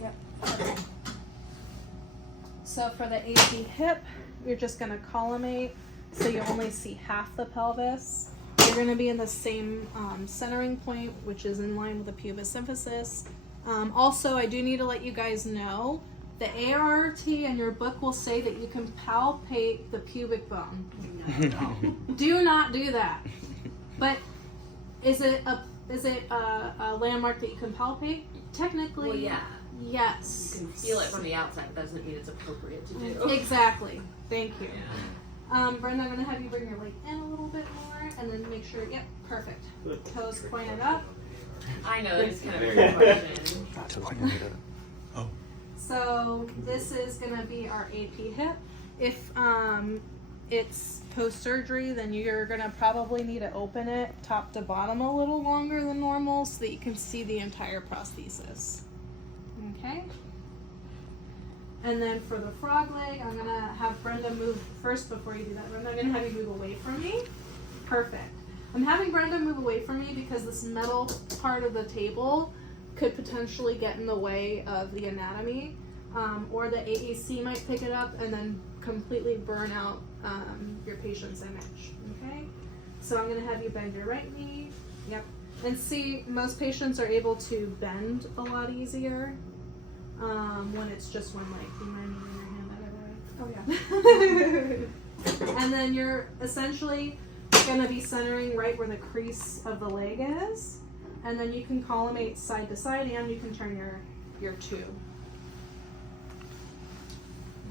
Yep. So for the AP hip, you're just going to collimate so you only see half the pelvis. You're going to be in the same centering point, which is in line with the pubis symphysis. Also, I do need to let you guys know the ARRT in your book will say that you can palpate the pubic bone. No. Do not do that. But is it a landmark that you can palpate? Technically, well, yeah. Yes. You can feel it from the outside. That doesn't mean it's appropriate to do. Exactly. Thank you. Brenda, I'm going to have you bring your leg in a little bit more and then make sure, yep, perfect. Toes pointed up. I know, it's kind of a weird question. Oh. So this is going to be our AP hip. If it's post-surgery, then you're going to probably need to open it top to bottom a little longer than normal so that you can see the entire prosthesis. Okay. And then for the frog leg, I'm going to have Brenda move first before you do that. Brenda, I'm going to have you move away from me. Perfect. I'm having Brenda move away from me because this metal part of the table could potentially get in the way of the anatomy, or the AAC might pick it up and then completely burn out your patient's image. Okay? So I'm going to have you bend your right knee. Yep. And see, most patients are able to bend a lot easier when it's just one leg. Do you mind moving your hand that way? Oh, yeah. And then you're essentially going to be centering right where the crease of the leg is. And then you can collimate side to side and you can turn your tube.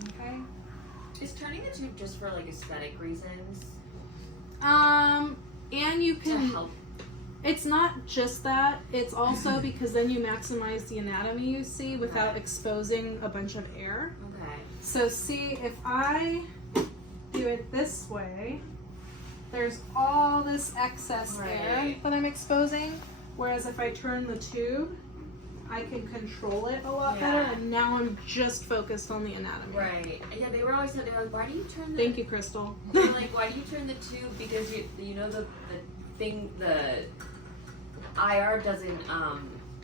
Okay? Is turning the tube just for like aesthetic reasons? And you To can... help. It's not just that, it's also because then you maximize the anatomy you see without exposing a bunch of air. Okay. So see, if I do it this way, there's all this excess air that I'm exposing, whereas if I turn the tube, I can control it a lot better, and now I'm just focused on the anatomy. Right. Yeah, they were always saying, why do you turn the... Thank you, Crystal. They're like, why do you turn the tube? Because you know the IR doesn't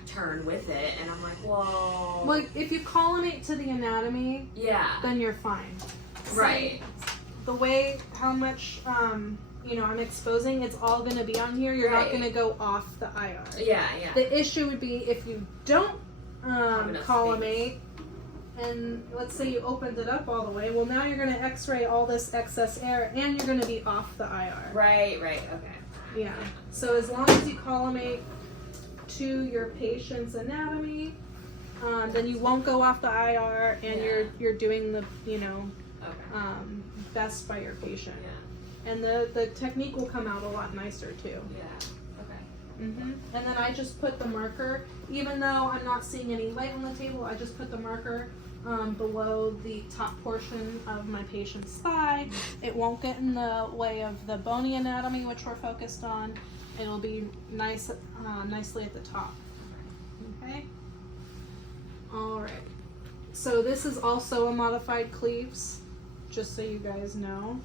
turn with it, and I'm like, whoa. Well, if you collimate to the anatomy, Yeah. then you're fine. Right. The way how much I'm exposing, it's all going to be on here. You're not going to go off the IR. Yeah, yeah. The issue would be if you don't enough collimate, and let's say you opened it up all the way. Well, now you're going to X-ray all this excess air, and you're going to be off the IR. Right. Okay. Yeah. So as long as you collimate to your patient's anatomy, then you won't go off the IR, and you're doing the best by your patient. Yeah. And the technique will come out a lot nicer too. Yeah. Okay. And then I just put the marker, even though I'm not seeing any light on the table, I just put the marker below the top portion of my patient's thigh. It won't get in the way of the bony anatomy, which we're focused on. It'll be nicely at the top. Okay? Alright. So this is also a modified cleaves, just so you guys know.